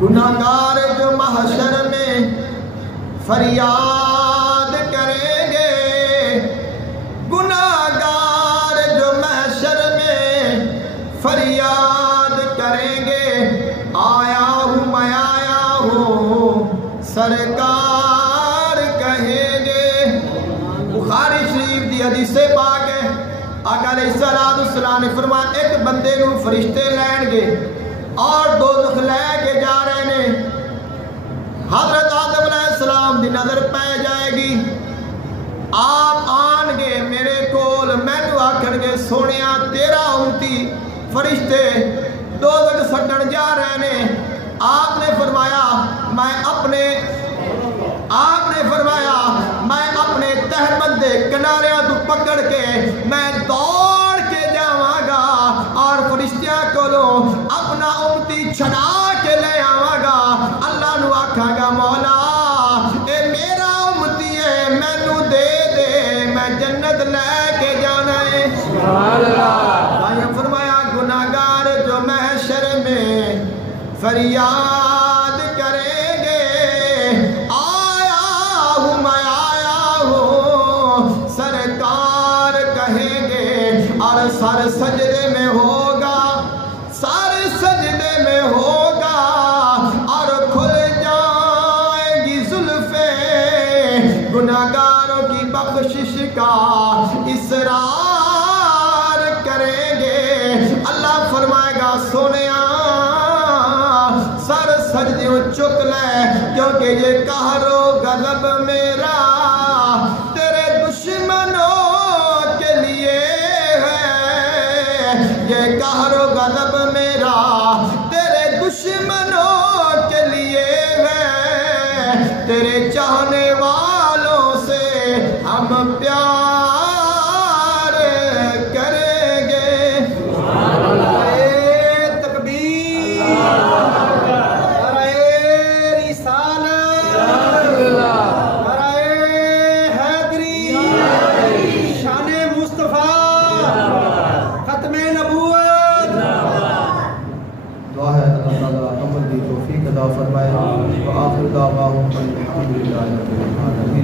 گناہگار جو محشر میں فریاد کریں گے، گناہگار جو محشر میں فریاد کریں گے، آیا ہوں میں آیا ہوں سرکار کہیں گے۔ بخاری شریف دی حدیث پاک ہے، آقا علیہ السلام نے فرمایا ایک بندے کو فرشتے لین گے اور دوزخ لے کے جا رہے ہیں، حضرت آدم علیہ السلام دی نظر پہ جائے گی، آپ آن گے میرے کول، میں تو آکھن گے سونیا تیرا امتی فرشتے دوزخ سٹن جا رہے ہیں، آپ نے فرمایا میں اپنے تہبندے کناریاں تو پکڑ کے میں دوڑ کے جاواں گا اور فرشتیاں کولوں اپنا امتی چھڑا کے لے آواں گا، اللہ نو آکھاں گا مولا اے میرا امتی ہے مینوں دے دے، میں جنت لے کے جانا ہے۔ سبحان اللہ۔ آیا فرمایا گناہگار جو محشر میں فریاد کریں گے، آیا ہوں میں آیا ہوں سرکار کہیں گے، اور سر سجدے میں ہوگا، سر سجدے میں ہوگا اور کھل جائیں گی زلفیں، گناہگاروں کی بخشش کا اصرار کریں گے، اللہ فرمائے گا سونیا سر سجدیوں چک لے، کیونکہ یہ قہر و غضب میرا تیرے دشمنوں کے لیے ہے، یہ قہر و غضب میرا تیرے دشمنوں کے لیے ہے، تیرے چاہنے والوں سے ہم پیار کریں گے۔ فرمائے وآخر دعواہم الحمدللہ رب العالمین۔